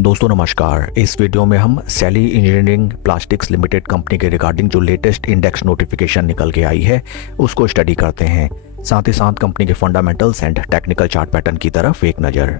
दोस्तों नमस्कार। इस वीडियो में हम सैली इंजीनियरिंग प्लास्टिक्स लिमिटेड कंपनी के रिगार्डिंग जो लेटेस्ट इंडेक्स नोटिफिकेशन निकल के आई है उसको स्टडी करते हैं। साथ ही साथ कंपनी के fundamentals and technical chart pattern की तरफ एक नज़र।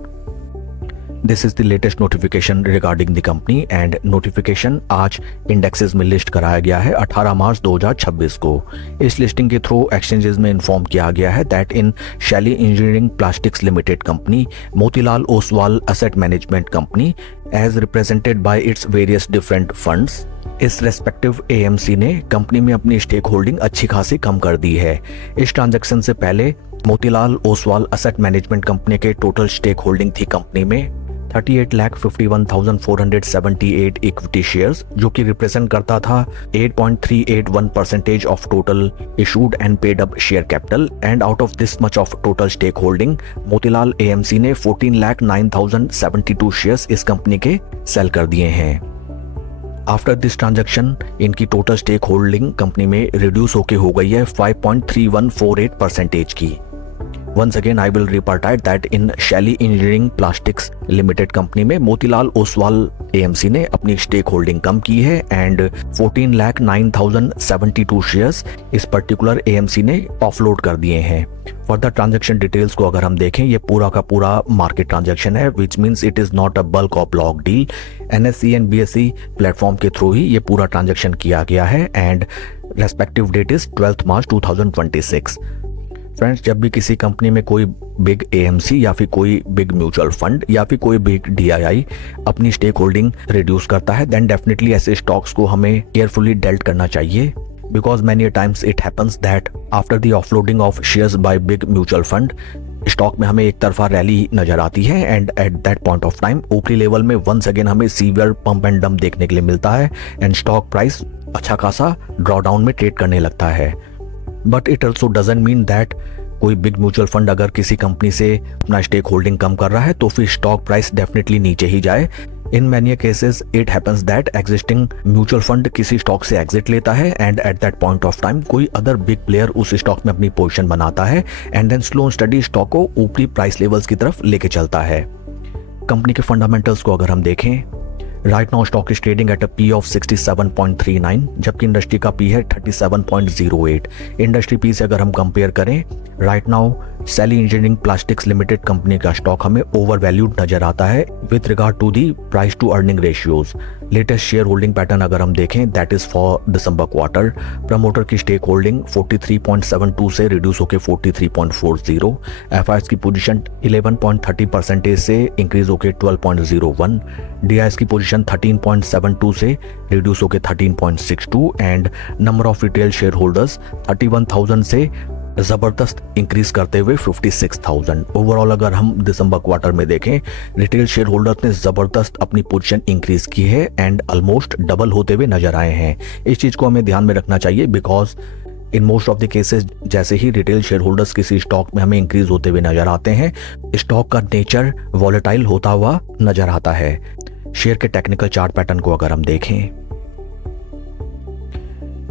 This is the latest notification regarding the company and notification आज इंडेक्सेस में लिस्ट कराया गया है 18 मार्च 2026 को। इस लिस्टिंग के थ्रू एक्सचेंजेस में इन्फॉर्म किया गया है that in Shaily Engineering Plastics Limited company, Motilal Oswal Asset Management Company as represented by its various different funds, इस रेस्पेक्टिव एएमसी ने कंपनी में अपनी स्टेक होल्डिंग अच्छी खासी कम कर दी है। इस ट्रांजैक्शन से पहले Motilal Oswal Asset Management company के टोटल स्टेक होल्डिंग थी कंपनी में 38,51,478 इक्विटी शेयर्स, जो कि रिप्रेजेंट करता था 8.381% of total issued and paid up share capital. And out of this much of total stake holding Motilal AMC ने 14,09,072 शेयर्स इस कंपनी के सेल कर दिए हैं। आफ्टर दिस ट्रांजैक्शन इनकी टोटल स्टेक होल्डिंग कंपनी में रिड्यूस होके हो गई है 5.3148% की। Once again, I will reiterate that in Shelly Engineering Plastics Limited company में मोतीलाल ओसवाल एएमसी ने अपनी स्टेक होल्डिंग कम की है एंड 14,09,072 शेयर्स इस पर्टिकुलर एएमसी ने ऑफलोड कर दिए हैं। फर्दर ट्रांजैक्शन डिटेल्स को अगर हम देखें, ये पूरा का पूरा मार्केट ट्रांजैक्शन है which means it is not a bulk of block deal. NSC and BSE platform के थ्रू ही ये पूरा ट्रांजैक्शन किया गया है and respective date is 12 March 2026। Friends, जब भी किसी कंपनी में कोई बिग एएमसी या फिर कोई बिग म्यूचुअल फंड या फिर कोई बिग डीआईआई अपनी स्टेक होल्डिंग रिड्यूस करता है देन डेफिनेटली ऐसे स्टॉक्स को हमें केयरफुली डेल्ट करना चाहिए, because many times it happens that after the offloading of shares by big mutual fund stock में हमें एक तरफा रैली नजर आती है and at that point of time ऊपरी लेवल में वंस अगेन हमें सीवियर पंप एंड डंप देखने के लिए मिलता है एंड स्टॉक प्राइस अच्छा खासा ड्रॉडाउन में ट्रेड करने लगता है। But it also doesn't mean that कोई बिग म्यूचुअल फंड अगर किसी कंपनी से अपना स्टेक होल्डिंग कम कर रहा है तो फिर स्टॉक प्राइस डेफिनेटली नीचे ही जाए। In many cases it happens that existing mutual fund किसी स्टॉक से एग्जिट लेता है and at that point of time कोई अदर बिग प्लेयर उस स्टॉक में अपनी पोजीशन बनाता है and then slow and steady stock को ऊपरी प्राइस लेवल्स की तरफ लेके चलता है। कंपनी के फंडामेंटल्स को अगर हम देखें, right now stock is trading at a P of 67.39 जबकि इंडस्ट्री का पी है 37.08। इंडस्ट्री पी से अगर हम कंपेयर करें, right now Shaily Engineering Plastics Limited company का स्टॉक हमें ओवर वैल्यूड नजर आता है with regard to the price to earning ratios. Latest share holding pattern अगर हम देखें that is for December quarter, promoter की स्टेक होल्डिंग 43.72 से रिड्यूस होकर 43.40, एफआईएस की पोजीशन 11.30% से इंक्रीज होकर 12.01, डीआईएस की पोजीशन 13.72 से रिड्यूस होकर 13.62 and number of retail share holders 31,000 से जबरदस्त इंक्रीज करते हुए 56,000। ओवरऑल अगर हम दिसंबर क्वार्टर में देखें, रिटेल शेयर होल्डर्स ने जबरदस्त अपनी पोजीशन इंक्रीज की है एंड ऑलमोस्ट डबल होते हुए नजर आए हैं। इस चीज को हमें ध्यान में रखना चाहिए because in most of the cases जैसे ही रिटेल शेयर होल्डर्स किसी स्टॉक में हमें इंक्रीज होते हुए नजर आते हैं, स्टॉक का नेचर वॉलेटाइल होता हुआ नजर आता है। शेयर के टेक्निकल चार्ट पैटर्न को अगर हम देखें,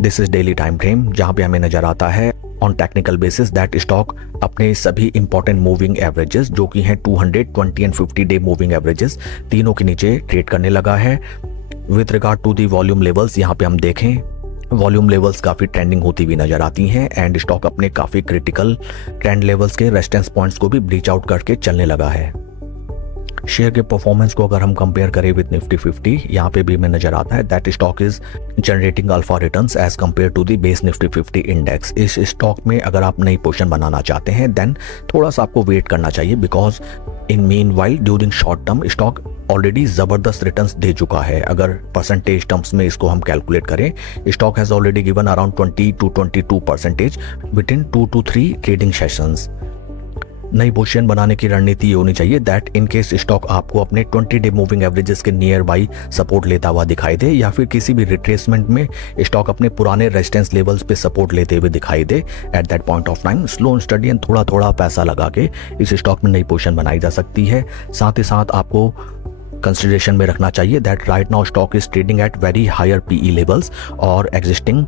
this is daily time frame जहां पे हमें नजर आता है on technical basis that stock अपने सभी इंपॉर्टेंट मूविंग एवरेजेस जो कि हैं 200, 20 एंड 50 डे मूविंग एवरेजेस तीनों के नीचे ट्रेड करने लगा है। With regard to the volume levels, यहाँ पे हम देखें वॉल्यूम लेवल्स काफी ट्रेंडिंग होती हुई नजर आती हैं एंड स्टॉक अपने काफी क्रिटिकल ट्रेंड लेवल्स के रेजिस्टेंस पॉइंट्स को भी ब्रीच आउट करके चलने लगा है। शेयर के परफॉर्मेंस को अगर हम कंपेयर करें विद निफ्टी 50, यहाँ पे भी हमें नजर आता है that stock is generating alpha returns as compare to the base Nifty 50 index. इस स्टॉक में अगर आप नई पोजीशन बनाना चाहते हैं देन थोड़ा सा आपको वेट करना चाहिए because in mean while during short term stock already जबरदस्त रिटर्न्स दे चुका है। अगर परसेंटेज टर्म्स में इसको हम कैलकुलेट करें, stock has already given around 20 to 22% with in 2 to 3 trading sessions. नई पोजीशन बनाने की रणनीति ये होनी चाहिए दैट इन केस स्टॉक आपको अपने 20 डे मूविंग एवरेजेस के नियर बाई सपोर्ट लेता हुआ दिखाई दे या फिर किसी भी रिट्रेसमेंट में स्टॉक अपने पुराने रेजिस्टेंस लेवल्स पे सपोर्ट लेते हुए दिखाई दे, at that point of time slow and study and थोड़ा थोड़ा पैसा लगा के इस स्टॉक में नई पोजीशन बनाई जा सकती है। साथ ही साथ आपको कंसिडरेशन में रखना चाहिए that right now stock is trading at very higher PE levels और existing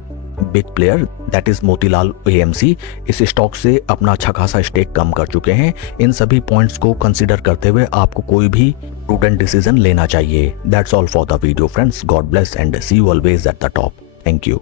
big player that is Motilal AMC इस स्टॉक से अपना अच्छा खासा स्टेक कम कर चुके हैं। इन सभी पॉइंट्स को कंसीडर करते हुए आपको कोई भी प्रूडेंट डिसीजन लेना चाहिए। That's all for the video friends, God bless and see you always at the top. Thank you.